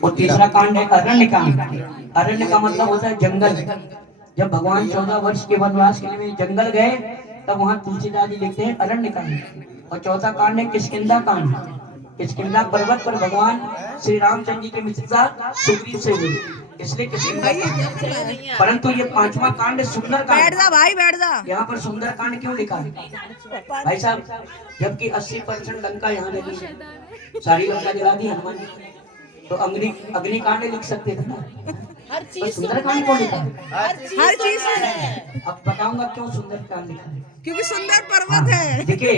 और तीसरा कांड है अरण्य कांड। अरण्य का मतलब होता है जंगल। जब भगवान 14 वर्ष के वनवास के लिए जंगल गए तब वहां तुलसीदास जी लिखते हैं अरण्य कांड। और चौथा कांड है किष्किंधा कांड। किष्किंधा पर्वत पर भगवान श्री रामचंद्र जी की मित्रता सुग्रीव से हुई, इसलिए किष्किंधा कांड। परंतु ये पांचवा कांड सुंदर कांड। बैठ जा भाई, बैठ जा। यहाँ पर सुंदर कांड क्यों लिखा है भाई साहब? जबकि 80% लंका यहाँ लगी है, सारी लंका जला दी हनुमान जी ने। तो अग्निकांड लिख सकते थे ना, पर सुंदरकांड क्यों लिखा? हर चीज अब बताऊंगा क्यों सुंदरकांड लिखा है। क्योंकि सुंदर पर्वत है। देखिए,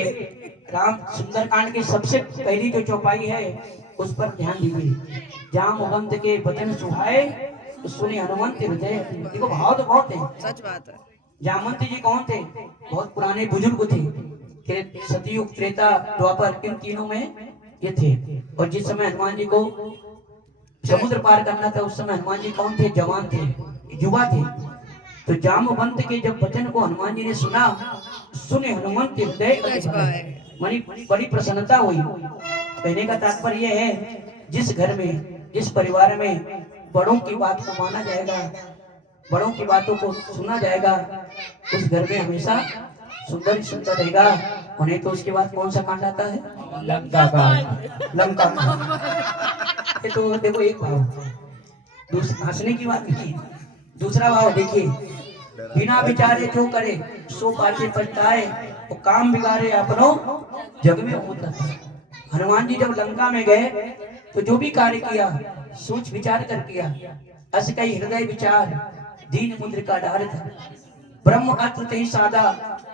राम सुंदरकांड की सबसे पहली जो चौपाई है उस पर ध्यान दीजिए। जामवंत के वचन सुहाए तो सुने हनुमंत हृदय। देखो भाव तो बहुत है, सच बात है। जामवंत जी कौन थे? बहुत पुराने बुजुर्ग थे, सतयुग त्रेता द्वापर इन तीनों में ये थे। और जिस समय हनुमान जी को समुद्र पार करना था उस समय हनुमान जी कौन थे? जवान थे, युवा थे। तो जामवंत के जब वचन को हनुमान जी ने सुना, सुने हनुमंत हृदय मानी बड़ी प्रसन्नता हुई। कहने का तात्पर्य यह है, जिस घर में जिस परिवार में बड़ों की बात को माना जाएगा, बड़ों की बातों को सुना जाएगा, उस घर में हमेशा सुंदर सुंदर रहेगा। उन्हें तो उसके बाद कौन सा कांड आता है? लंका कांड। लंका कांड। तो देखो एक भाव, हंसने की बात नहीं, दूसरा भाव देखिए, बिना विचारे जो करे सो पाछे पछताए, वो काम बिगाड़े अपनो जग में होता था। हनुमान जी जब लंका में गए तो जो भी कार्य किया सोच विचार कर किया। अस कई हृदय विचार दीन मुद्र का डार था, ब्रह्म अत्र ते सादा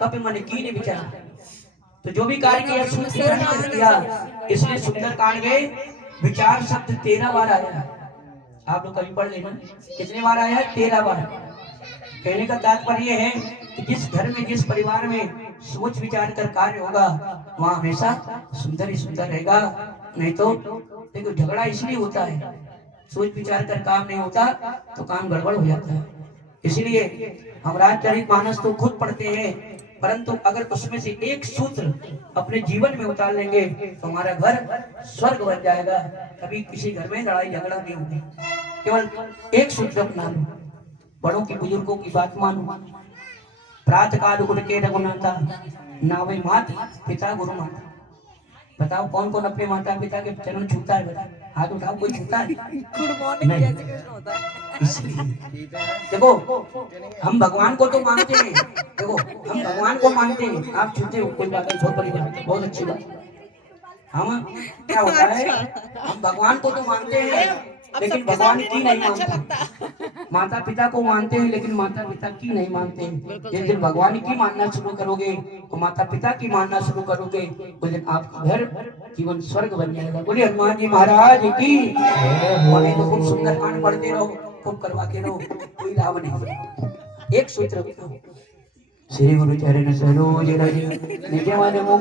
कपि मन कीन विचार। तो जो भी कार्य किया सोच विचार कर किया, इसलिए सुंदर कांड में विचार शब्द 13 बार आया। आप लोग कभी पढ़ लेना कितने बार आया है? 13 बार। कहने का तात्पर्य है कि जिस घर में जिस परिवार में सोच विचार कर कार्य होगा वहाँ हमेशा सुंदर ही सुंदर रहेगा। नहीं तो देखो झगड़ा इसलिए होता है, सोच विचार कर काम नहीं होता तो काम गड़बड़ हो जाता है। इसलिए हम रामचरितमानस तो खुद पढ़ते हैं, परंतु अगर उसमें से एक सूत्र अपने जीवन में उतार लेंगे तो हमारा घर स्वर्ग बन जाएगा। कभी किसी घर में लड़ाई झगड़ा नहीं होगी। केवल एक सूत्र अपना लो, बड़ों की बुजुर्गों की बात मानो। प्रातः काल उठ के रघुनाथा नावे मात पिता गुरु माता। बताओ कौन कौन अपने माता पिता के चरण छूता है? बता, हाथ उठाओ, कोई छूता है? गुड मॉर्निंग जैसे कृष्ण होता है। इसलिए देखो, हम भगवान को तो मानते हैं, देखो हम भगवान को मानते हैं, आप छूते हो कोई बात नहीं, बहुत बड़ी बात है, बहुत अच्छी बात। हम क्या होता है, हम भगवान को तो मानते हैं लेकिन भगवान की नहीं मानते। माता पिता को मानते हैं लेकिन माता पिता की नहीं मानते। जिस दिन भगवान की मानना शुरू करोगे तो माता पिता की मानना शुरू करोगे, उस दिन आपका घर जीवन स्वर्ग बन जाएगा। बोलिए हनुमान जी महाराज की। और तो खूब सुंदर कांड पढ़ते रहो, खूब करवाते रहो, कोई लाभ नहीं। एक सूत्र श्री गुरु चरण सरोज रज निज मन मुख